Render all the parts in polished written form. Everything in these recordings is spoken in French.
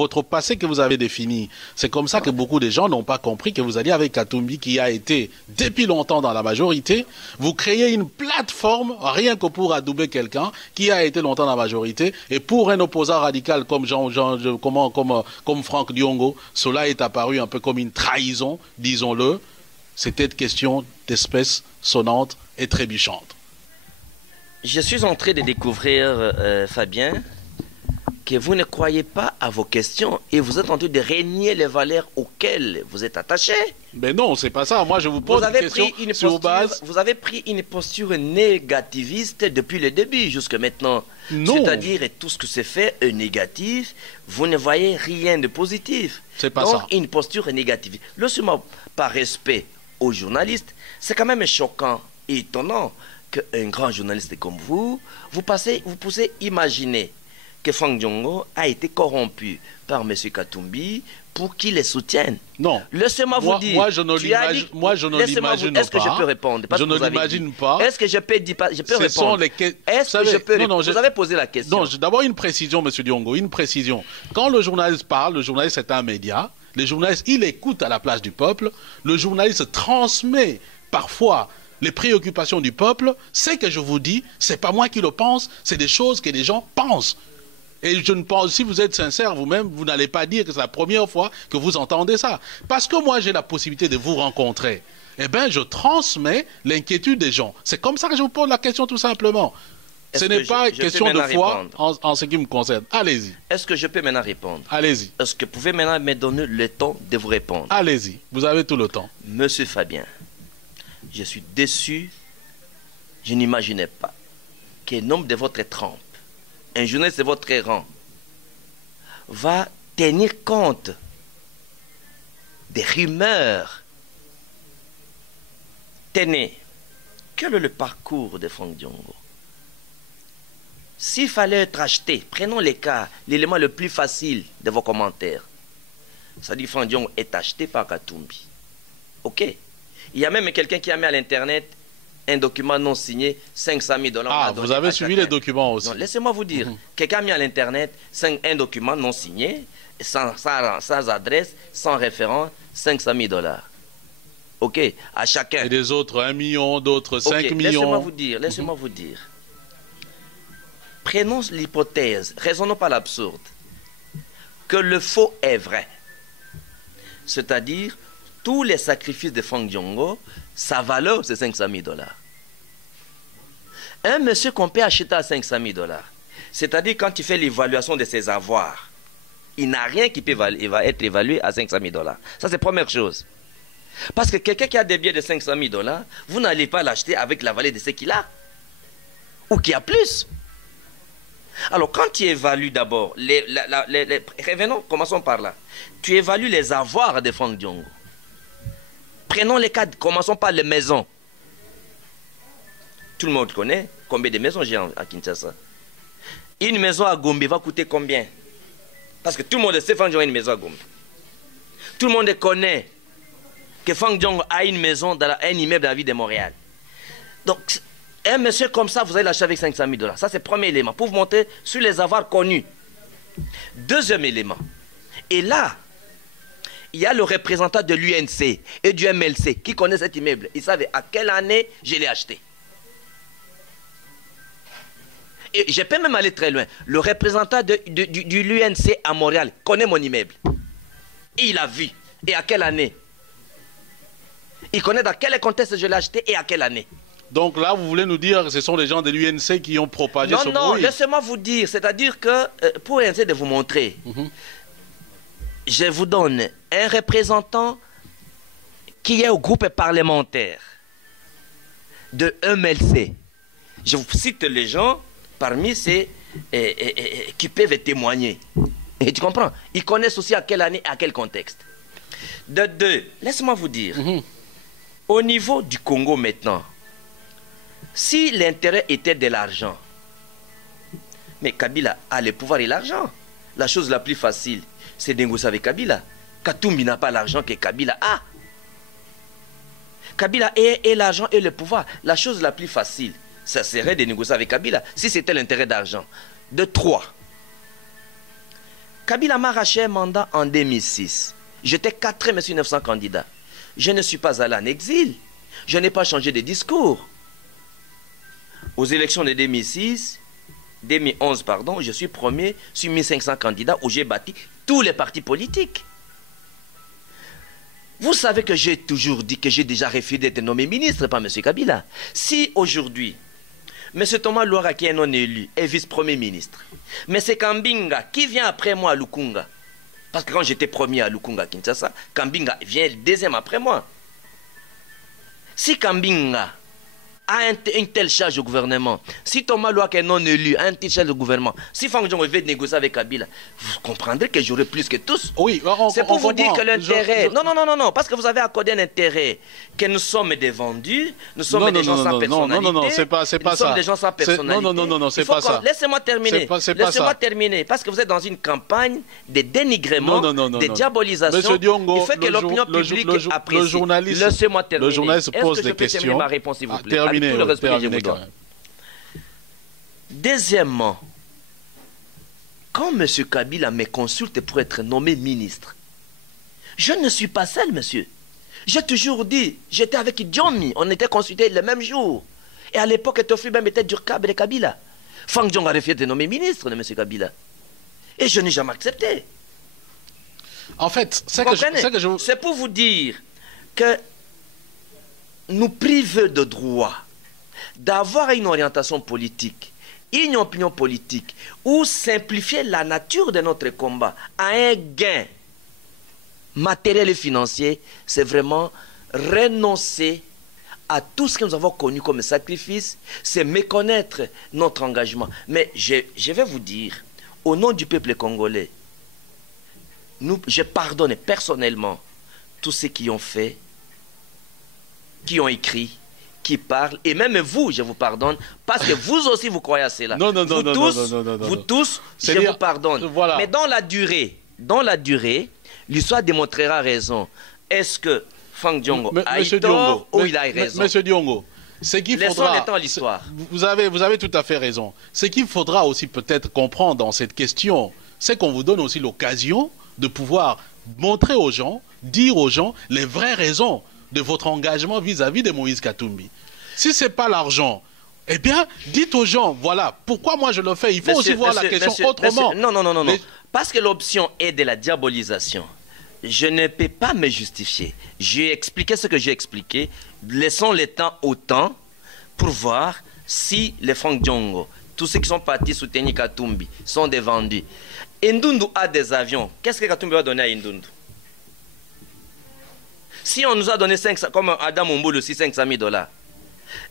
votre passé que vous avez défini. C'est comme ça que beaucoup de gens n'ont pas compris que vous alliez avec Katumbi, qui a été depuis longtemps dans la majorité. Vous créez une plateforme rien que pour adouber quelqu'un qui a été longtemps dans la majorité. Et pour un opposant radical comme comme Franck Diongo, cela est apparu un peu comme une trahison, disons-le. C'était une question d'espèce sonnante et trébuchante. Je suis en train de découvrir, Fabien, que vous ne croyez pas à vos questions et vous êtes en train de régner les valeurs auxquelles vous êtes attaché. Mais non, c'est pas ça. Moi, je vous pose une question sur base. Vous avez pris une posture négativiste depuis le début jusqu'à maintenant. C'est-à-dire, tout ce que c'est fait est négatif, vous ne voyez rien de positif. C'est pas Donc, ça. une posture négative. Le seulement par respect aux journalistes, c'est quand même choquant et étonnant qu'un grand journaliste comme vous poussez imaginer que Franck Diongo a été corrompu par M. Katumbi pour qu'il les soutienne. Non. Laissez-moi vous dire. Moi, je ne l'imagine pas. Est-ce que je peux répondre? Je ne l'imagine pas. Est-ce que je peux répondre? Est-ce que je peux répondre? Vous avez posé la question. Non, d'abord une précision, M. Diongo, une précision. Quand le journaliste parle, le journaliste est un média. Le journaliste, il écoute à la place du peuple. Le journaliste transmet parfois les préoccupations du peuple. Ce que je vous dis, c'est pas moi qui le pense, c'est des choses que les gens pensent. Et je ne pense, si vous êtes sincère vous-même, vous n'allez pas dire que c'est la première fois que vous entendez ça. Parce que moi, j'ai la possibilité de vous rencontrer. Eh bien, je transmets l'inquiétude des gens. C'est comme ça que je vous pose la question, tout simplement. Ce n'est pas question de foi en ce qui me concerne. Allez-y. Est-ce que je peux maintenant répondre? Allez-y. Est-ce que vous pouvez maintenant me donner le temps de vous répondre? Allez-y. Vous avez tout le temps. Monsieur Fabien, je suis déçu. Je n'imaginais pas qu'un homme de votre trempe, un journaliste de votre rang, va tenir compte des rumeurs. Tenez, quel est le parcours de Franck Diongo? S'il fallait être acheté, prenons les cas, l'élément le plus facile de vos commentaires. Ça dit Franck Diongo est acheté par Katumbi. Ok. Il y a même quelqu'un qui a mis à l'internet un document non signé, 500 000 $. Ah, vous avez suivi les documents aussi. Laissez-moi vous dire, quelqu'un a mis à l'internet un document non signé, sans adresse, sans référence, 500 000 $. Ok, à chacun. Et des autres 1 million, d'autres 5 millions. Laissez-moi vous dire. Prenons l'hypothèse, raisonnons pas l'absurde, que le faux est vrai. C'est-à-dire, tous les sacrifices de Franck Diongo, sa valeur, c'est 500 000 $. Un monsieur qu'on peut acheter à 500 000 $, c'est-à-dire quand il fait l'évaluation de ses avoirs, il n'a rien qui peut être évalué à 500 000 $. Ça, c'est la première chose. Parce que quelqu'un qui a des biens de 500 000 $, vous n'allez pas l'acheter avec la valeur de ce qu'il a. Ou qui a plus. Alors, quand tu évalues d'abord, revenons, commençons par là. Tu évalues les avoirs de Franck Diongo. Prenons les cas, commençons par les maisons. Tout le monde connaît combien de maisons j'ai à Kinshasa. Une maison à Gombe va coûter combien? Parce que tout le monde sait que Franck Diongo a une maison à Gombe. Tout le monde connaît que Franck Diongo a une maison, un immeuble dans la ville de Montréal. Donc, un monsieur comme ça, vous allez l'acheter avec 500 000 $. Ça, c'est le premier élément, pour vous montrer sur les avoirs connus. Deuxième élément. Et là, il y a le représentant de l'UNC et du MLC qui connaît cet immeuble. Ils savent à quelle année je l'ai acheté. Et je peux même aller très loin. Le représentant de l'UNC à Montréal connaît mon immeuble. Et il a vu. Et à quelle année? Il connaît dans quel contexte je l'ai acheté et à quelle année. Donc là, vous voulez nous dire que ce sont les gens de l'UNC qui ont propagé ce bruit? Non, laissez-moi vous dire. C'est-à-dire que, pour essayer de vous montrer, je vous donne un représentant qui est au groupe parlementaire de MLC. Je vous cite les gens parmi ces qui peuvent témoigner. Et tu comprends? Ils connaissent aussi à quelle année, à quel contexte. De deux, laissez-moi vous dire, au niveau du Congo maintenant, si l'intérêt était de l'argent, mais Kabila a le pouvoir et l'argent. La chose la plus facile, c'est de négocier avec Kabila. Katumbi n'a pas l'argent que Kabila a. Kabila a l'argent et le pouvoir. La chose la plus facile, ça serait de négocier avec Kabila, si c'était l'intérêt d'argent. De trois, Kabila m'a arraché un mandat en 2006. J'étais 900 candidats. Je ne suis pas allé en exil. Je n'ai pas changé de discours. Aux élections de 2011, pardon, je suis premier sur 1500 candidats où j'ai bâti tous les partis politiques. Vous savez que j'ai toujours dit que j'ai déjà refusé d'être nommé ministre par M. Kabila. Si aujourd'hui, M. Thomas Louara, qui est non élu, est vice-premier ministre, M. Kambinga, qui vient après moi à Lukunga, parce que quand j'étais premier à Lukunga, Kinshasa, Kambinga vient deuxième après moi. Si Kambinga a une telle charge au gouvernement, si Thomas Louara, qui est non élu, a une telle charge au gouvernement, si Franck Diongo veut négocier avec Kabila, vous comprendrez que j'aurai plus que tous. Oui, c'est pour vous dire que l'intérêt... Non, parce que vous avez accordé un intérêt, que nous sommes des vendus, nous sommes des gens sans personnalité. Non, c'est pas ça. Nous sommes des gens sans personnalité. Non, c'est pas ça. Laissez-moi terminer. Laissez-moi terminer, parce que vous êtes dans une campagne de dénigrement, de diabolisation. Monsieur Diongo, il fait que l'opinion publique apprécie. Laissez-moi terminer. Le journaliste pose des questions. Terminer ma réponse, s'il vous plaît. Tout le respect que je vous donne. Deuxièmement, quand M. Kabila me consulte pour être nommé ministre, je ne suis pas seul, monsieur. J'ai toujours dit, j'étais avec Johnny, on était consultés le même jour. Et à l'époque, Tofri même était Durkab et Kabila. Franck Diongo a refusé de nommer ministre de M. Kabila. Et je n'ai jamais accepté. En fait, c'est pour vous dire que nous privons de droit d'avoir une orientation politique, une opinion politique, ou simplifier la nature de notre combat à un gain matériel et financier, c'est vraiment renoncer à tout ce que nous avons connu comme sacrifice, c'est méconnaître notre engagement. Mais je vais vous dire, au nom du peuple congolais, je pardonne personnellement tous ceux qui ont fait, qui ont écrit, qui parlent, et même vous, je vous pardonne, parce que vous aussi vous croyez à cela. Vous tous, je vous pardonne. Voilà. Mais dans la durée, l'histoire démontrera raison. Est-ce que Franck Diongo a eu tort ou il a eu raison? Monsieur Diongo, ce qu'il faudra... Laissons le temps à l'histoire. Vous avez tout à fait raison. Ce qu'il faudra aussi peut-être comprendre dans cette question, c'est qu'on vous donne aussi l'occasion de pouvoir montrer aux gens, dire aux gens les vraies raisons de votre engagement vis-à-vis de Moïse Katumbi. Si ce n'est pas l'argent, eh bien, dites aux gens, voilà, pourquoi moi je le fais. Il faut aussi voir la question autrement. Non. Parce que l'option est de la diabolisation. Je ne peux pas me justifier. J'ai expliqué ce que j'ai expliqué. Laissons le temps au temps pour voir si les Franck Diongo, tous ceux qui sont partis soutenir Katumbi, sont des vendus. Ndundu a des avions. Qu'est-ce que Katumbi va donner à Ndundu? Si on nous a donné 500, comme Adam Ombole aussi, 500 000 $,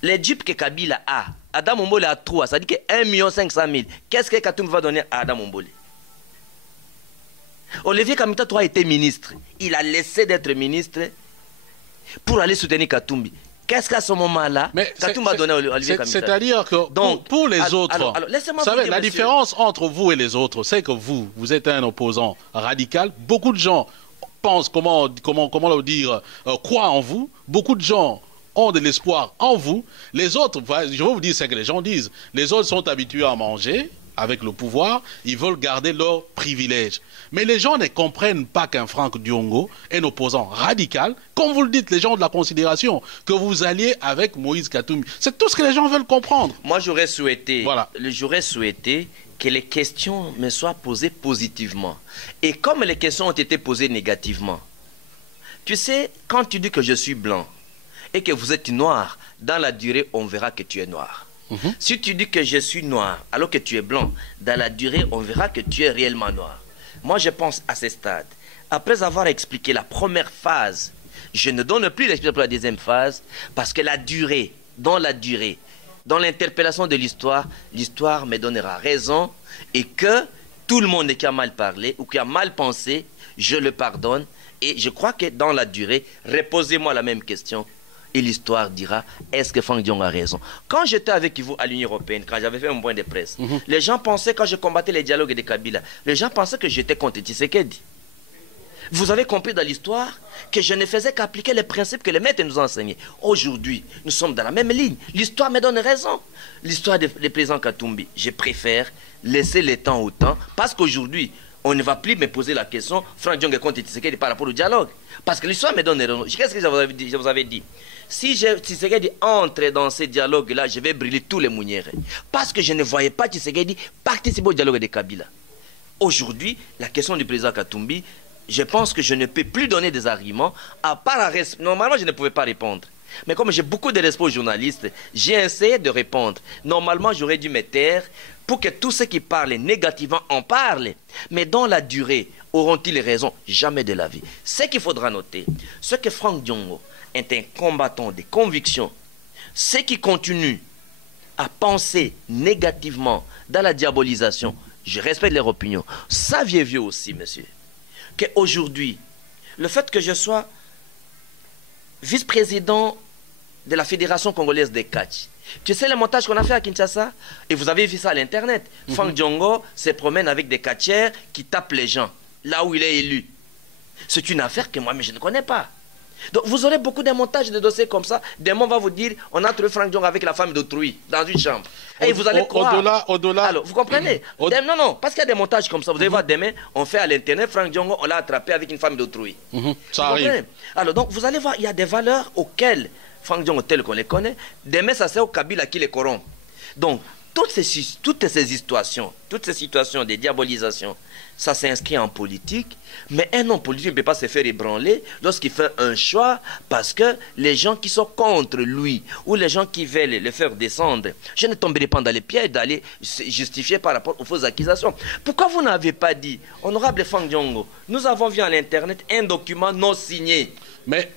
les jeeps que Kabila a, Adam Ombole a 3, ça dit que 1 500 000. Qu'est-ce que Katumbi va donner à Adam Ombole? Olivier Kamita a été ministre. Il a laissé d'être ministre pour aller soutenir Katumbi. Qu'est-ce qu'à ce moment-là, Katumbi va donner à Olivier Kamita? C'est-à-dire que pour les autres, vous savez, la différence entre vous et les autres, c'est que vous êtes un opposant radical. Beaucoup de gens pensent, comment le dire, croient en vous. Beaucoup de gens ont de l'espoir en vous. Les autres, je vais vous dire ce que les gens disent. Les autres sont habitués à manger avec le pouvoir. Ils veulent garder leurs privilèges. Mais les gens ne comprennent pas qu'un Franck Diongo est un opposant radical. Comme vous le dites, les gens ont de la considération que vous alliez avec Moïse Katumbi. C'est tout ce que les gens veulent comprendre. Moi, j'aurais souhaité que les questions me soient posées positivement. Et comme les questions ont été posées négativement, tu sais, quand tu dis que je suis blanc et que vous êtes noir, dans la durée, on verra que tu es noir. Si tu dis que je suis noir alors que tu es blanc, dans la durée, on verra que tu es réellement noir. Moi, je pense à ce stade, après avoir expliqué la première phase, je ne donne plus l'explication pour la deuxième phase, parce que dans l'interpellation de l'histoire me donnera raison, et que tout le monde qui a mal parlé ou qui a mal pensé, je le pardonne. Et je crois que dans la durée, reposez-moi la même question, et l'histoire dira, est-ce que Franck Diongo a raison? Quand j'étais avec vous à l'Union européenne, quand j'avais fait un point de presse, les gens pensaient, quand je combattais les dialogues de Kabila, les gens pensaient que j'étais contre Tshisekedi. Vous avez compris dans l'histoire que je ne faisais qu'appliquer les principes que les maîtres nous ont enseignés. Aujourd'hui, nous sommes dans la même ligne. L'histoire me donne raison. L'histoire des présidents Katumbi, je préfère laisser le temps au temps, parce qu'aujourd'hui, on ne va plus me poser la question, Franck Diongue contre Tshisekedi par rapport au dialogue. Parce que l'histoire me donne raison. Qu'est-ce que je vous avais dit? Si Tshisekedi entre dans ce dialogue-là, je vais brûler tous les mounières. Parce que je ne voyais pas Tshisekedi participer au dialogue de Kabila. Aujourd'hui, la question du président Katumbi, je pense que je ne peux plus donner des arguments, à part normalement je ne pouvais pas répondre. Mais comme j'ai beaucoup de respect aux journalistes, j'ai essayé de répondre. Normalement, j'aurais dû me taire pour que tous ceux qui parlent négativement en parlent. Mais dans la durée, auront-ils raison? Jamais de la vie. Ce qu'il faudra noter, c'est que Franck Diongo est un combattant de convictions. Ceux qui continuent à penser négativement dans la diabolisation, je respecte leur opinion. Saviez-vous aussi, monsieur, qu'aujourd'hui, le fait que je sois vice-président de la Fédération congolaise des catch, tu sais le montage qu'on a fait à Kinshasa? Et vous avez vu ça à l'internet. Franck Diongo se promène avec des catcheurs qui tapent les gens, là où il est élu. C'est une affaire que moi, mais je ne connais pas. Donc vous aurez beaucoup de montages de dossiers comme ça. Demain, on va vous dire, on a trouvé Franck Diongo avec la femme d'autrui dans une chambre. Et vous allez croire. Au-delà. Alors, vous comprenez? Non, parce qu'il y a des montages comme ça. Vous allez voir demain, on fait à l'internet, Franck Diongo, on l'a attrapé avec une femme d'autrui. Ça arrive. Alors, donc, vous allez voir, il y a des valeurs auxquelles Franck Diongo, tel qu'on les connaît, demain, ça c'est au Kabila qui les corrompt. Donc, toutes ces situations de diabolisation, ça s'inscrit en politique, mais un homme politique ne peut pas se faire ébranler lorsqu'il fait un choix parce que les gens qui sont contre lui ou les gens qui veulent le faire descendre, je ne tomberai pas dans les pièges d'aller justifier par rapport aux fausses accusations. Pourquoi vous n'avez pas dit, honorable Franck Diongo, nous avons vu à l'internet un document non signé. Mais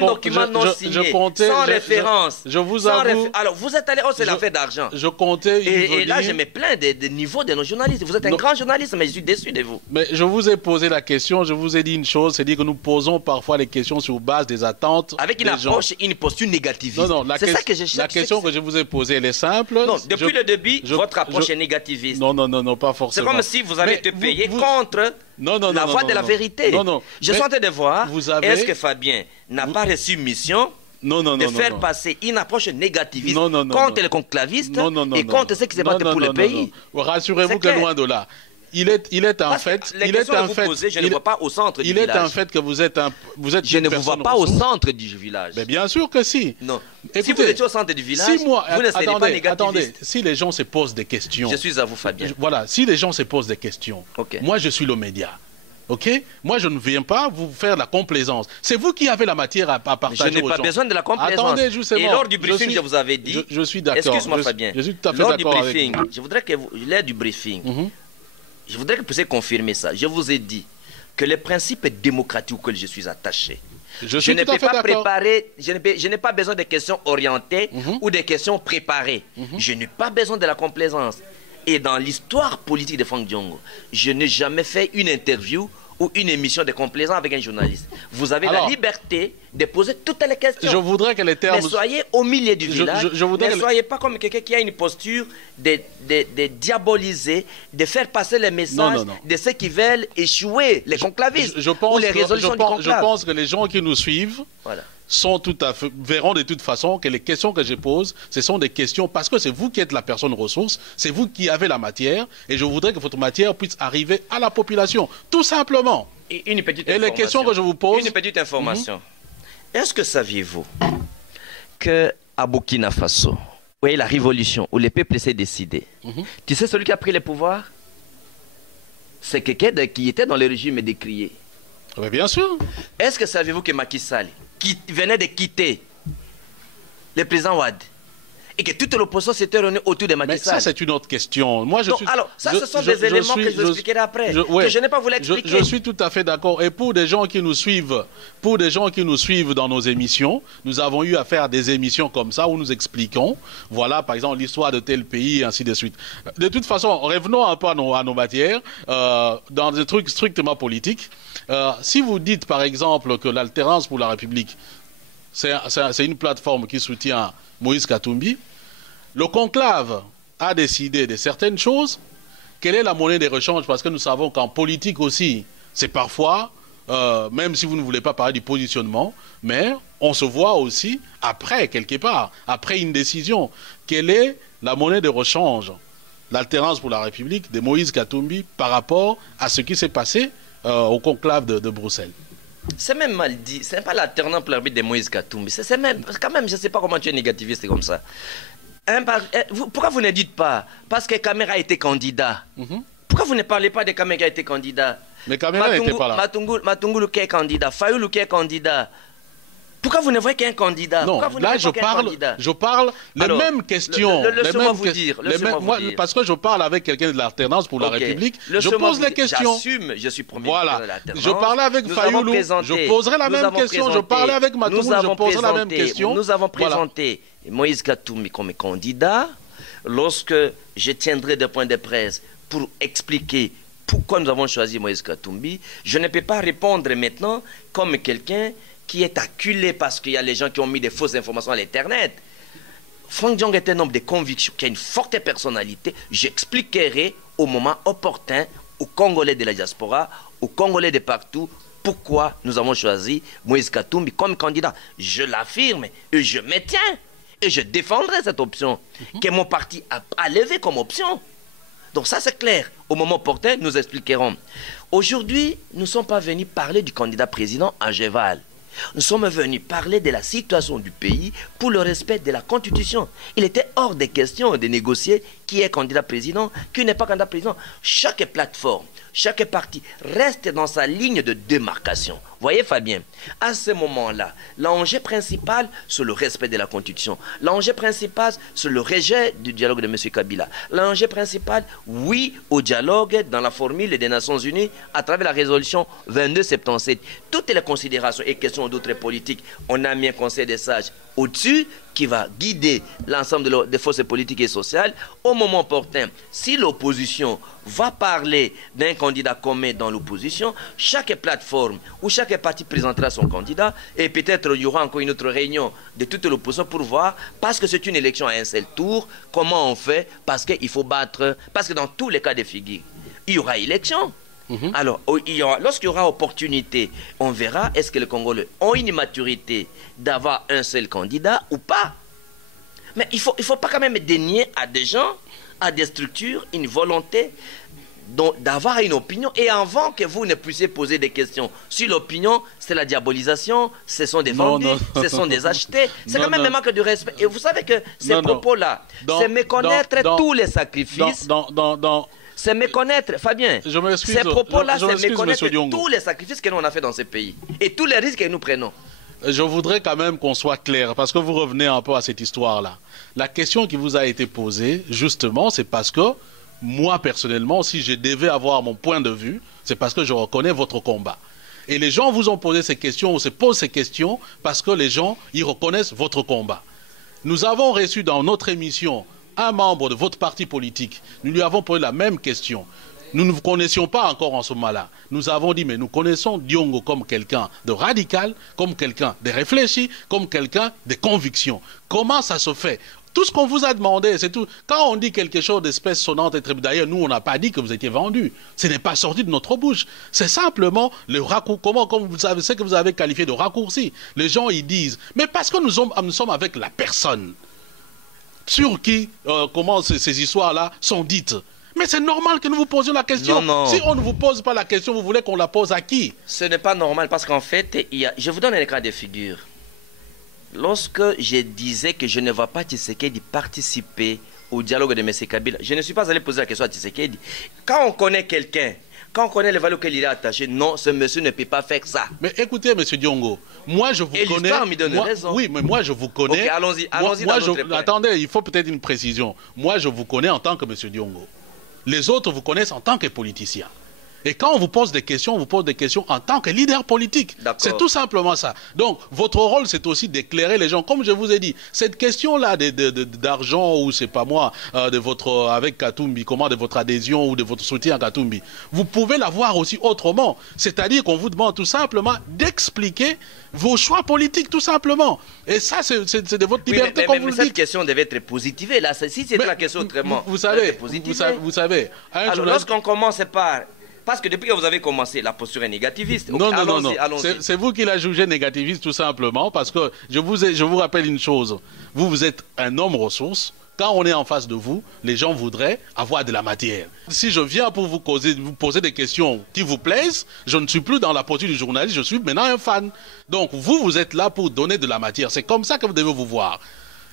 document non signé, sans référence. Je vous avoue. Alors, vous êtes allé, c'est l'affaire d'argent. Je comptais. Et là, je me plains des niveaux de nos journalistes. Vous êtes un grand journaliste, mais je suis déçu de vous. Mais je vous ai posé la question, je vous ai dit une chose, c'est dire que nous posons parfois les questions sur base des attentes. Avec une approche, une posture négativiste. Non, c'est ça que je cherche. La question que je vous ai posée, elle est simple. Non, depuis le début, votre approche est négativiste. Non, pas forcément. C'est comme si vous avez été payé contre la voie de la vérité. Je suis en train de voir, est-ce que Fabien n'a pas reçu mission de faire passer une approche négativiste contre les conclavistes et contre ceux qui se battent pour le pays? Rassurez-vous que loin de là. Il est un fait. Je ne vois pas au centre du village. Il est un fait que vous êtes je ne vous vois pas au centre du village. Mais bien sûr que si. Non. Écoutez, si vous étiez au centre du village, vous ne seriez pas négativiste. Attendez, si les gens se posent des questions. Je suis à vous, Fabien. Voilà, si les gens se posent des questions, moi je suis le média. Ok? Moi, je ne viens pas vous faire de la complaisance. C'est vous qui avez la matière à partager aux gens. Je n'ai pas besoin de la complaisance. Attendez, justement. Et lors du briefing, je vous avais dit... Je suis d'accord. Excuse-moi, Fabien. Je suis tout à fait d'accord avec vous. Je voudrais que l'heure du briefing, je voudrais que vous puissiez confirmer ça. Je vous ai dit que les principes démocratiques auxquels je suis attaché, je ne peux pas préparer, je n'ai pas besoin de questions orientées ou de questions préparées. Je n'ai pas besoin de la complaisance. Et dans l'histoire politique de Franck Diongo, je n'ai jamais fait une interview ou une émission de complaisance avec un journaliste. Vous avez la liberté de poser toutes les questions. Je voudrais que les termes... Mais soyez au milieu du village. Ne soyez pas comme quelqu'un qui a une posture de diaboliser, de faire passer les messages de ceux qui veulent échouer les conclavistes ou les résolutions du conclave. Je pense que les gens qui nous suivent... Voilà. Verront de toute façon que les questions que je pose, ce sont des questions parce que c'est vous qui êtes la personne ressource, c'est vous qui avez la matière et je voudrais que votre matière puisse arriver à la population, tout simplement. Et une petite information. Et les questions que je vous pose... Une petite information. Est-ce que saviez-vous qu'à Burkina Faso, vous voyez la révolution où le peuple s'est décidé, tu sais celui qui a pris le pouvoir? C'est quelqu'un qui était dans le régime décrié. Mais bien sûr. Est-ce que savez-vous que Macky Sall, qui venait de quitter le président Ouad, et que toute l'opposition s'était réunie autour de Macky Sall? Ça, c'est une autre question. Moi, alors, ça, ce sont des éléments que je vous expliquerai après, que je n'ai pas voulu expliquer. Je suis tout à fait d'accord. Et pour des gens qui nous suivent, dans nos émissions, nous avons eu à faire des émissions comme ça où nous expliquons, voilà, par exemple, l'histoire de tel pays, et ainsi de suite. De toute façon, revenons un peu à nos matières, dans des trucs strictement politiques. Si vous dites, par exemple, que l'Altérance pour la République, c'est une plateforme qui soutient Moïse Katumbi, le conclave a décidé de certaines choses. Quelle est la monnaie des rechanges? Parce que nous savons qu'en politique aussi, c'est parfois, même si vous ne voulez pas parler du positionnement, mais on se voit aussi après, quelque part, après une décision. Quelle est la monnaie de rechange l'alternance pour la République de Moïse Katumbi par rapport à ce qui s'est passé au conclave de Bruxelles. C'est même mal dit. Ce n'est pas l'alternance pour la République de Moïse Katumbi. C'est même, quand même, je ne sais pas comment tu es négativiste comme ça. Pourquoi vous ne dites pas parce que Kamera a été candidat? Pourquoi vous ne parlez pas de Kamera qui a été candidat? Mais Kamera n'était pas là. Matungulu qui est candidat, Fayoulou qui est candidat. Pourquoi vous ne voyez qu'un candidat? Non, là je parle les mêmes questions. Laissez-moi vous dire. Parce que je parle avec quelqu'un de l'alternance pour la République, je pose les questions. J'assume, je suis premier voilà. de l'alternance. Je parlais avec Fayoulou, je poserai la même question. Je parlais avec Matungulu, je poserai la même question. Nous avons présenté Moïse Katumbi comme candidat. Lorsque je tiendrai des points de presse pour expliquer pourquoi nous avons choisi Moïse Katumbi, je ne peux pas répondre maintenant comme quelqu'un qui est acculé parce qu'il y a les gens qui ont mis des fausses informations à l'Internet. Franck Diong est un homme de conviction, qui a une forte personnalité. J'expliquerai au moment opportun aux Congolais de la diaspora, aux Congolais de partout, pourquoi nous avons choisi Moïse Katumbi comme candidat. Je l'affirme et je me tiens. Et je défendrai cette option que mon parti a levée comme option. Donc ça c'est clair. Au moment opportun, nous expliquerons. Aujourd'hui, nous ne sommes pas venus parler du candidat président Angeval. Nous sommes venus parler de la situation du pays pour le respect de la Constitution. Il était hors de question de négocier qui est candidat président, qui n'est pas candidat président. Chaque plateforme, chaque parti reste dans sa ligne de démarcation. Voyez Fabien, à ce moment-là, l'enjeu principal, c'est le respect de la Constitution. L'enjeu principal, c'est le rejet du dialogue de M. Kabila. L'enjeu principal, oui au dialogue dans la formule des Nations Unies à travers la résolution 2277. Toutes les considérations et questions d'autres politiques, on a mis un conseil des sages au-dessus qui va guider l'ensemble des forces politiques et sociales au moment opportun. Si l'opposition va parler d'un candidat commun dans l'opposition, chaque plateforme ou chaque parti présentera son candidat et peut-être il y aura encore une autre réunion de toute l'opposition pour voir, parce que c'est une élection à un seul tour, comment on fait, parce qu'il faut battre, parce que dans tous les cas de figure, il y aura élection. Alors, lorsqu'il y aura opportunité, on verra est-ce que les Congolais ont une maturité d'avoir un seul candidat ou pas. Mais il faut pas quand même dénier à des gens, à des structures, une volonté d'avoir une opinion. Et avant que vous ne puissiez poser des questions sur l'opinion, c'est la diabolisation, ce sont des vendus, ce sont des achetés. C'est quand même un manque de respect. Et vous savez que ces propos-là, c'est méconnaître tous les sacrifices. C'est méconnaître, Fabien, ces propos-là, c'est méconnaître tous les sacrifices que nous on a fait dans ce pays et tous les risques que nous prenons. Je voudrais quand même qu'on soit clair, parce que vous revenez un peu à cette histoire-là. La question qui vous a été posée, justement, c'est parce que moi, personnellement, si je devais avoir mon point de vue, c'est parce que je reconnais votre combat. Et les gens vous ont posé ces questions ou se posent ces questions parce que les gens, ils reconnaissent votre combat. Nous avons reçu dans notre émission un membre de votre parti politique. Nous lui avons posé la même question. Nous ne vous connaissions pas encore en ce moment-là. Nous avons dit, mais nous connaissons Diongo comme quelqu'un de radical, comme quelqu'un de réfléchi, comme quelqu'un de conviction. Comment ça se fait? Tout ce qu'on vous a demandé, c'est tout. Quand on dit quelque chose d'espèce sonnante et très... D'ailleurs, nous, on n'a pas dit que vous étiez vendu. Ce n'est pas sorti de notre bouche. C'est simplement le raccourci. Comme vous savez, ce que vous avez qualifié de raccourci. Les gens, ils disent, mais parce que nous sommes avec la personne sur qui, comment ces histoires-là sont dites. Mais c'est normal que nous vous posions la question. Non. Si on ne vous pose pas la question, vous voulez qu'on la pose à qui? Ce n'est pas normal parce qu'en fait, je vous donne un cas de figure. Lorsque je disais que je ne vois pas Tshisekedi participer au dialogue de M. Kabila, je ne suis pas allé poser la question à Tshisekedi. Quand on connaît quelqu'un, quand on connaît les valeurs qu'il est attaché, non, ce monsieur ne peut pas faire ça. Mais écoutez, M. Diongo, moi je vous connais. Me donne raison. Oui, mais moi je vous connais. Okay, allons-y. Attendez, il faut peut-être une précision. Moi je vous connais en tant que M. Diongo. Les autres vous connaissent en tant que politicien. Et quand on vous pose des questions, on vous pose des questions en tant que leader politique. C'est tout simplement ça. Donc, votre rôle, c'est aussi d'éclairer les gens. Comme je vous ai dit, cette question-là d'argent ou, c'est pas moi, avec Katumbi, comment, de votre adhésion ou de votre soutien à Katumbi, vous pouvez l'avoir aussi autrement. C'est-à-dire qu'on vous demande tout simplement d'expliquer vos choix politiques, tout simplement. Et ça, c'est de votre liberté, comme vous le dites. Cette question devait être positivée. Là, si c'était la question autrement, vous savez, lorsqu'on commence par... Parce que depuis que vous avez commencé, la posture est négativiste. Non. C'est vous qui la jugez négativiste, tout simplement, parce que je vous rappelle une chose. Vous êtes un homme ressource, Quand on est en face de vous, les gens voudraient avoir de la matière. Si je viens pour vous poser des questions qui vous plaisent, je ne suis plus dans la posture du journaliste, je suis maintenant un fan. Donc vous êtes là pour donner de la matière. C'est comme ça que vous devez vous voir.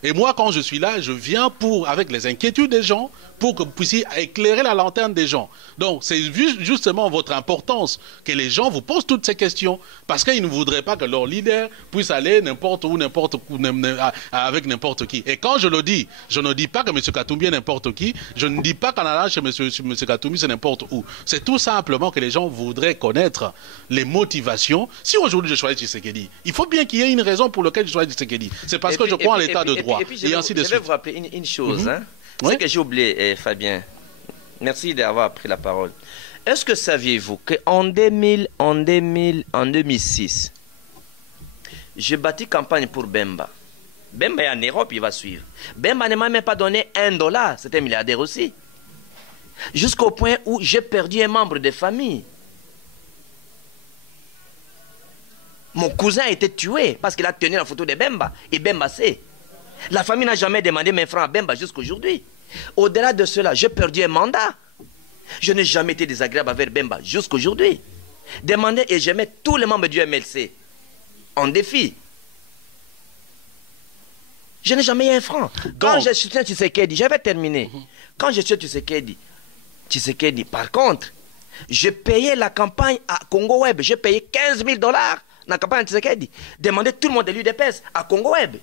Et moi, quand je suis là, je viens avec les inquiétudes des gens, pour que vous puissiez éclairer la lanterne des gens. Donc, c'est justement votre importance que les gens vous posent toutes ces questions, parce qu'ils ne voudraient pas que leur leader puisse aller n'importe où, avec n'importe qui. Et quand je le dis, je ne dis pas que M. Katumbi est n'importe qui, je ne dis pas qu'en allant chez M. Katumbi, c'est n'importe où. C'est tout simplement que les gens voudraient connaître les motivations. Si aujourd'hui je choisis Tshisekedi, il faut bien qu'il y ait une raison pour laquelle je choisis Tshisekedi. C'est parce que je crois en l'état de droit. Et puis, je vais vous rappeler une chose. C'est que j'ai oublié, Fabien. Merci d'avoir pris la parole. Est-ce que saviez-vous qu'en 2006, j'ai bâti campagne pour Bemba. Bemba est en Europe, il va suivre. Bemba ne m'a même pas donné $1. C'était un milliardaire aussi. Jusqu'au point où j'ai perdu un membre de famille. Mon cousin a été tué parce qu'il a tenu la photo de Bemba. Et Bemba sait. La famille n'a jamais demandé mes francs à Bemba jusqu'aujourd'hui. Au-delà de cela, j'ai perdu un mandat. Je n'ai jamais été désagréable avec Bemba jusqu'aujourd'hui. Demandez et je mets tous les membres du MLC en défi. Je n'ai jamais eu un franc. Quand je soutiens Tshisekedi, je vais terminer. Quand je soutiens Tshisekedi, par contre, je payais la campagne à Congo Web. J'ai payé $15 000 dans la campagne de Tshisekedi. Demandez tout le monde de l'UDPS à Congo Web.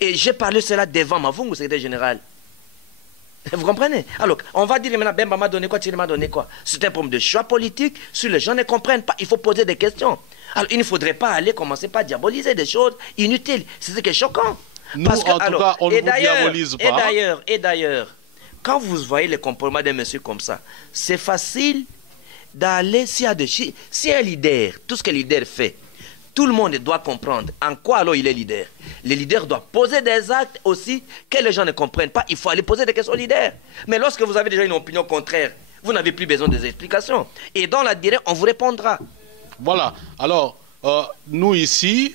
Et j'ai parlé cela devant Mavungu, secrétaire général. Vous comprenez? Alors, on va dire maintenant, Bemba m'a donné quoi, Thierry m'a donné quoi? C'est un problème de choix politique. Si les gens ne comprennent pas, il faut poser des questions. Alors, il ne faudrait pas aller commencer par diaboliser des choses inutiles. C'est ce qui est choquant. Nous, en tout cas, on ne vous diabolise pas. Et d'ailleurs, quand vous voyez les comportements d'un monsieur comme ça, c'est facile d'aller, s'il y a un leader, tout ce que le leader fait, tout le monde doit comprendre en quoi alors il est leader. Le leader doit poser des actes aussi que les gens ne comprennent pas. Il faut aller poser des questions au leader. Mais lorsque vous avez déjà une opinion contraire, vous n'avez plus besoin des explications. Et dans la durée, on vous répondra. Voilà. Alors, nous ici,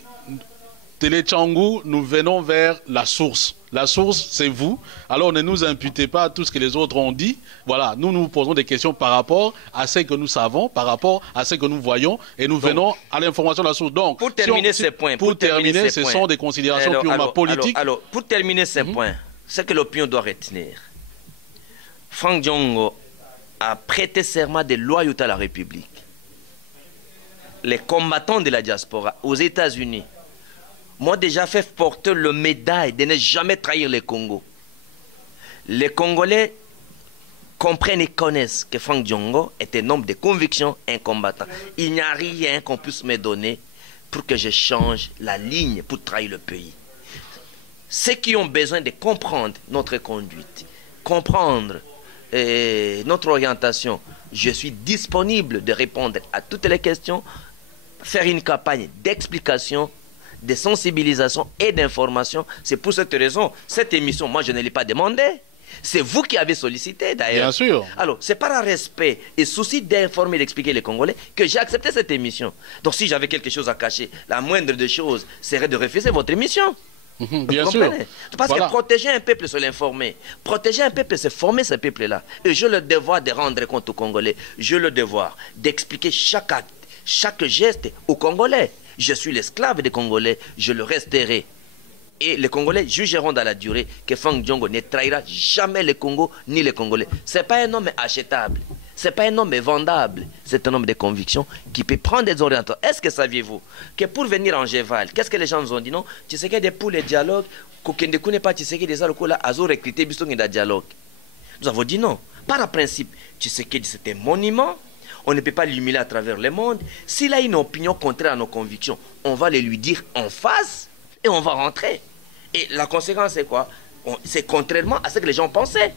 Télé Tchangou, nous venons vers la source. La source, c'est vous. Alors, ne nous imputez pas tout ce que les autres ont dit. Voilà, nous nous posons des questions par rapport à ce que nous savons, par rapport à ce que nous voyons, et nous venons à l'information de la source. Donc, pour terminer ces points, ce sont des considérations purement politiques. Alors, pour terminer ces points, ce que l'opinion doit retenir, Franck Diongo a prêté serment de loyauté à la République. Les combattants de la diaspora aux États-Unis m'ont déjà fait porter le médaille de ne jamais trahir le Congo. Les Congolais comprennent et connaissent que Franck Diongo est un homme de conviction, un combattant. Il n'y a rien qu'on puisse me donner pour que je change la ligne pour trahir le pays. Ceux qui ont besoin de comprendre notre conduite, comprendre notre orientation, je suis disponible de répondre à toutes les questions, faire une campagne d'explication, de sensibilisation et d'information. C'est pour cette raison, cette émission, moi je ne l'ai pas demandée. C'est vous qui avez sollicité d'ailleurs. Bien sûr. Alors, c'est par un respect et souci d'informer et d'expliquer les Congolais que j'ai accepté cette émission. Donc si j'avais quelque chose à cacher, la moindre des choses serait de refuser votre émission. Bien sûr. Parce que protéger un peuple, c'est l'informer. Protéger un peuple, c'est former ce peuple-là. Et j'ai le devoir de rendre compte aux Congolais. J'ai le devoir d'expliquer chaque acte, chaque geste aux Congolais. Je suis l'esclave des Congolais, je le resterai. Et les Congolais jugeront dans la durée que Franck Diongo ne trahira jamais le Congo ni les Congolais. Ce n'est pas un homme achetable, ce n'est pas un homme vendable, c'est un homme de conviction qui peut prendre des orientations. Est-ce que saviez-vous que pour venir en Géval, qu'est-ce que les gens nous ont dit? Non, tu sais que pour les dialogues, qu'on ne connaît pas, tu sais que des alcool là, à recruter des dialogues. Nous avons dit non. Par principe, tu sais que c'est un monument. On ne peut pas l'humilier à travers le monde. S'il a une opinion contraire à nos convictions, on va les lui dire en face et on va rentrer. Et la conséquence, c'est quoi? C'est contrairement à ce que les gens pensaient.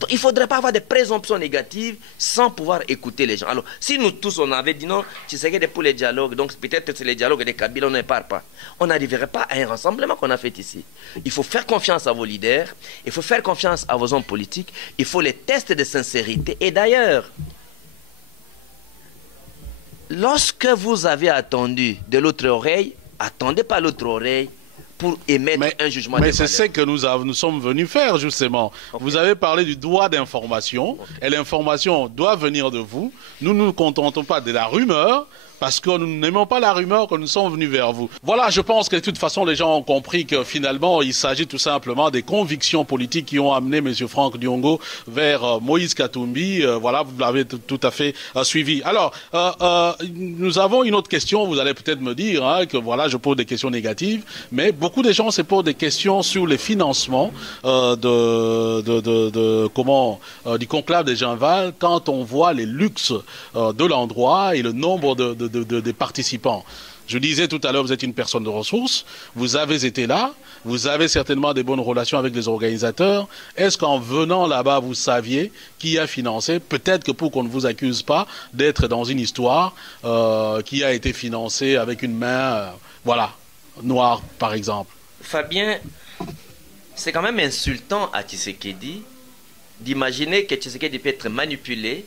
Donc, il ne faudrait pas avoir des présomptions négatives sans pouvoir écouter les gens. Alors, si nous tous, on avait dit non, tu sais que pour les dialogues, donc peut-être que c'est les dialogues des Kabila, on ne part pas. On n'arriverait pas à un rassemblement qu'on a fait ici. Il faut faire confiance à vos leaders, il faut faire confiance à vos hommes politiques, il faut les tests de sincérité. Et d'ailleurs, lorsque vous avez attendu de l'autre oreille, attendez pas l'autre oreille pour émettre un jugement. Mais c'est ce que nous sommes venus faire, justement. Okay. Vous avez parlé du droit d'information, et l'information doit venir de vous. Nous ne nous contentons pas de la rumeur, parce que nous n'aimons pas la rumeur que nous sommes venus vers vous. Voilà, je pense que de toute façon, les gens ont compris que finalement, il s'agit tout simplement des convictions politiques qui ont amené M. Franck Diongo vers Moïse Katumbi. Voilà, vous l'avez tout à fait suivi. Alors, nous avons une autre question. Vous allez peut-être me dire hein, que voilà, je pose des questions négatives, mais beaucoup de gens se posent des questions sur les financements du conclave de Genval quand on voit les luxes de l'endroit et le nombre des participants. Je disais tout à l'heure, vous êtes une personne de ressources, vous avez été là, vous avez certainement des bonnes relations avec les organisateurs. Est-ce qu'en venant là-bas, vous saviez qui a financé? Peut-être que pour qu'on ne vous accuse pas d'être dans une histoire qui a été financée avec une main, voilà, noire, par exemple. Fabien, c'est quand même insultant à Tshisekedi d'imaginer que Tshisekedi peut être manipulé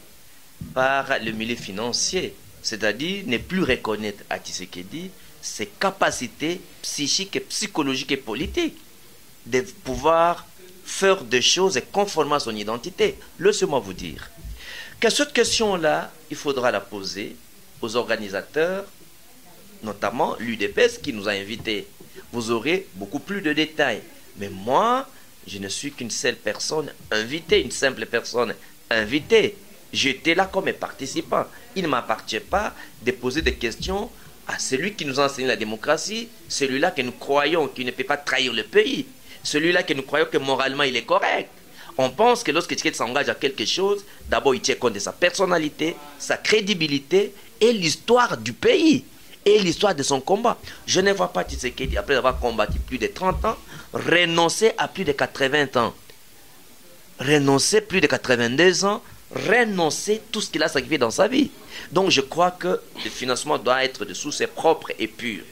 par le milieu financier. C'est-à-dire ne plus reconnaître à Tshisekedi ses capacités psychiques, psychologiques et politiques de pouvoir faire des choses conformément à son identité. Laissez-moi vous dire que cette question-là, il faudra la poser aux organisateurs, notamment l'UDPS qui nous a invités. Vous aurez beaucoup plus de détails. Mais moi, je ne suis qu'une seule personne invitée, une simple personne invitée. J'étais là comme un participant. Il ne m'appartient pas de poser des questions à celui qui nous a enseigné la démocratie, celui-là que nous croyons qu'il ne peut pas trahir le pays, celui-là que nous croyons que moralement il est correct. On pense que lorsque Tshisekedi s'engage à quelque chose, d'abord il tient compte de sa personnalité, sa crédibilité et l'histoire du pays et l'histoire de son combat. Je ne vois pas Tshisekedi, après avoir combattu plus de 30 ans, renoncer à plus de 80 ans, renoncer plus de 82 ans, renoncer tout ce qu'il a sacrifié dans sa vie. Donc je crois que le financement doit être de sources propres et pures.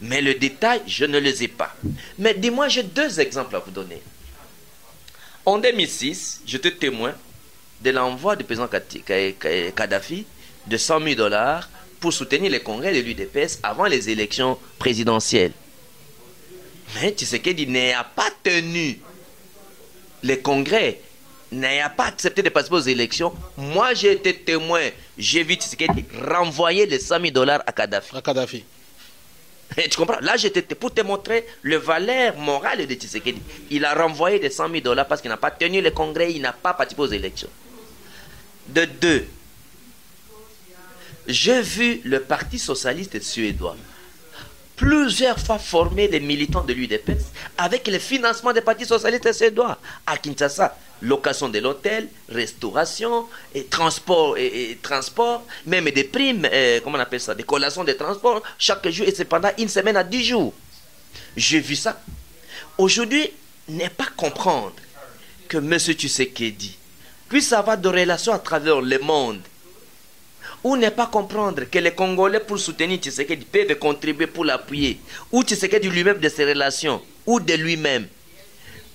Mais le détail, je ne les ai pas. Mais dis-moi, j'ai deux exemples à vous donner. En 2006, j'étais témoin de l'envoi du président Kadhafi de 100 000 $ pour soutenir les congrès de l'UDPS avant les élections présidentielles. Mais Tshisekedi n'a pas tenu les congrès, n'a pas accepté de participer aux élections. Moi, j'ai été témoin. J'ai vu Tshisekedi renvoyer les 100 000 $ à Kadhafi. À Kadhafi. Et tu comprends? Là, j'étais pour te montrer le valeur morale de Tshisekedi. Il a renvoyé les 100 000 $ parce qu'il n'a pas tenu le congrès, il n'a pas participé aux élections. De deux, j'ai vu le Parti socialiste suédois plusieurs fois former des militants de l'UDPS avec le financement des partis socialistes suédois. À Kinshasa, location de l'hôtel, restauration, et transport, même des primes, comment on appelle ça, des collations de transport, chaque jour, et c'est pendant une semaine à 10 jours. J'ai vu ça. Aujourd'hui, n'est pas comprendre que M. Tshisekedi puisse avoir des relations à travers le monde, ou ne pas comprendre que les Congolais, pour soutenir Tshisekedi, peuvent contribuer pour l'appuyer, ou Tshisekedi lui-même de ses relations, ou de lui-même.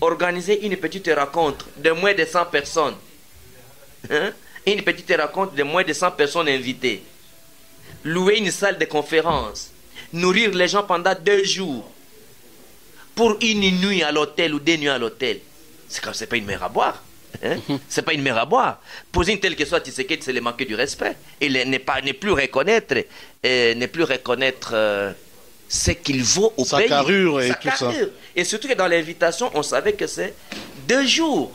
Organiser une petite rencontre de moins de 100 personnes. Hein? Une petite rencontre de moins de 100 personnes invitées. Louer une salle de conférence. Nourrir les gens pendant 2 jours. Pour une nuit à l'hôtel ou 2 nuits à l'hôtel. C'est pas une mer à boire. Hein? C'est pas une mer à boire. Poser une telle question à Tshisekedi, c'est le manquer du respect. Et ne plus reconnaître, ce qu'il vaut au pays. Sa carrure et tout ça. Et surtout que dans l'invitation, on savait que c'est 2 jours.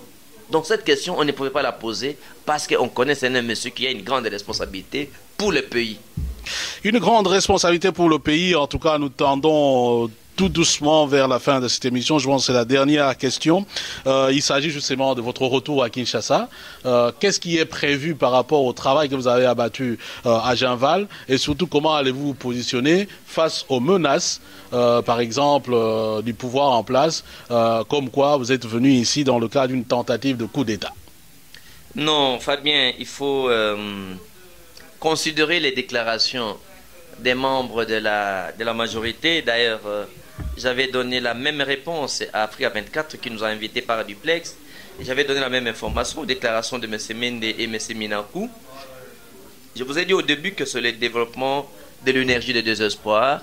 Donc cette question, on ne pouvait pas la poser parce qu'on connaît ce monsieur qui a une grande responsabilité pour le pays. Une grande responsabilité pour le pays. En tout cas, nous tendons tout doucement vers la fin de cette émission. Je pense que c'est la dernière question. Il s'agit justement de votre retour à Kinshasa. Qu'est-ce qui est prévu par rapport au travail que vous avez abattu à Genval? Et surtout, comment allez-vous vous positionner face aux menaces, par exemple, du pouvoir en place, comme quoi vous êtes venu ici dans le cadre d'une tentative de coup d'État? Non, Fabien, il faut considérer les déclarations des membres de la majorité. D'ailleurs, j'avais donné la même réponse à Africa 24 qui nous a invités par duplex. J'avais donné la même information aux déclarations de M. Mende et M. Minakou. Je vous ai dit au début que c'est le développement de l'énergie de désespoir.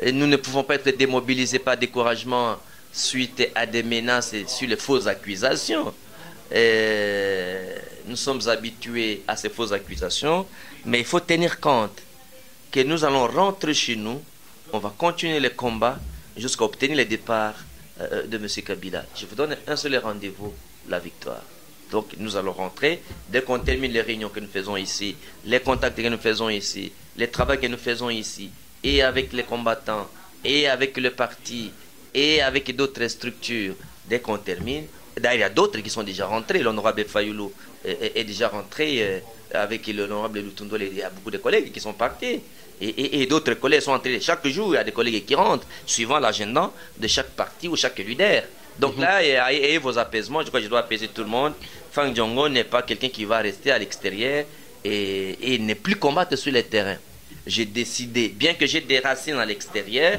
Et nous ne pouvons pas être démobilisés par découragement suite à des menaces et sur les fausses accusations. Nous sommes habitués à ces fausses accusations, mais il faut tenir compte que nous allons rentrer chez nous, on va continuer les combats jusqu'à obtenir le départ de M. Kabila. Je vous donne un seul rendez-vous, la victoire. Donc nous allons rentrer, dès qu'on termine les réunions que nous faisons ici, les contacts que nous faisons ici, les travaux que nous faisons ici, et avec les combattants, et avec le parti, et avec d'autres structures, dès qu'on termine. D'ailleurs, il y a d'autres qui sont déjà rentrés. L'honorable Fayoulou est déjà rentré avec l'honorable Lutundo. Il y a beaucoup de collègues qui sont partis. Et d'autres collègues sont entrés. Chaque jour, il y a des collègues qui rentrent, suivant l'agenda de chaque parti ou chaque leader. Donc là, ayez vos apaisements. Je crois que je dois apaiser tout le monde. Fang Diongo n'est pas quelqu'un qui va rester à l'extérieur et ne plus combattre sur le terrain. J'ai décidé, bien que j'ai des racines à l'extérieur,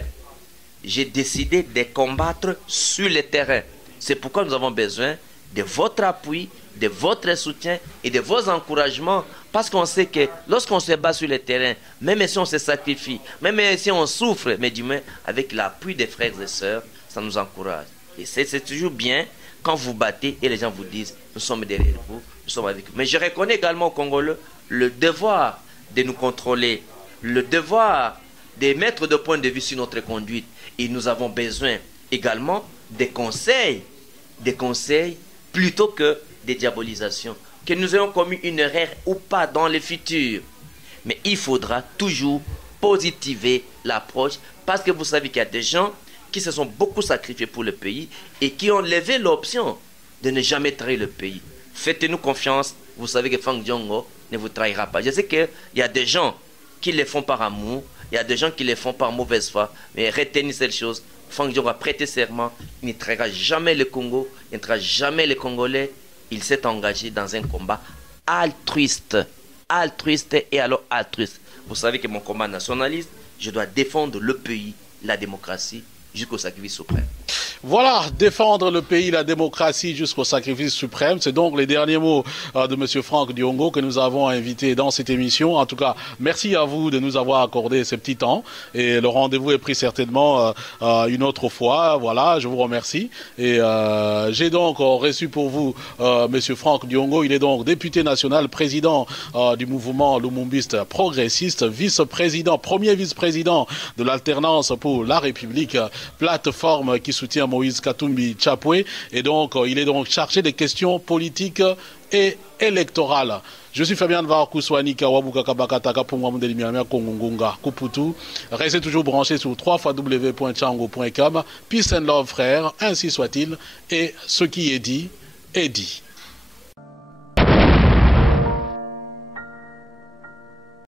j'ai décidé de combattre sur le terrain. C'est pourquoi nous avons besoin de votre appui, de votre soutien et de vos encouragements. Parce qu'on sait que lorsqu'on se bat sur le terrain, même si on se sacrifie, même si on souffre, mais du moins avec l'appui des frères et sœurs, ça nous encourage. Et c'est toujours bien quand vous battez et les gens vous disent, nous sommes derrière vous, nous sommes avec vous. Mais je reconnais également au Congolais le devoir de nous contrôler, le devoir de mettre de point de vue sur notre conduite. Et nous avons besoin également des conseils plutôt que des diabolisations. Que nous ayons commis une erreur ou pas dans le futur. Mais il faudra toujours positiver l'approche parce que vous savez qu'il y a des gens qui se sont beaucoup sacrifiés pour le pays et qui ont levé l'option de ne jamais trahir le pays. Faites-nous confiance, vous savez que Fang Diongo ne vous trahira pas. Je sais qu'il y a des gens qui le font par amour, il y a des gens qui le font par mauvaise foi, mais retenez cette chose. Fang Diongo a prêté serment, il ne trahira jamais le Congo, il ne trahira jamais les Congolais. Il s'est engagé dans un combat altruiste. Altruiste et alors altruiste. Vous savez que mon combat nationaliste, je dois défendre le pays, la démocratie, jusqu'au sacrifice suprême. Voilà, défendre le pays, la démocratie jusqu'au sacrifice suprême. C'est donc les derniers mots de M. Franck Diongo que nous avons invité dans cette émission. En tout cas, merci à vous de nous avoir accordé ce petit temps. Et le rendez-vous est pris certainement une autre fois. Voilà, je vous remercie. Et j'ai donc reçu pour vous M. Franck Diongo. Il est donc député national, président du mouvement lumumbiste progressiste, vice-président, premier vice-président de l'alternance pour la République, plateforme qui soutient Moïse Katumbi Chapwe, et donc il est donc chargé des questions politiques et électorales. Je suis Fabien Nvar-Kouswani Kawabuka Kabakataka Pungwamundelimiamia Kongungunga Kuputu. Restez toujours branchés sur www.chango.com. Peace and love, frères, ainsi soit-il, et ce qui est dit est dit.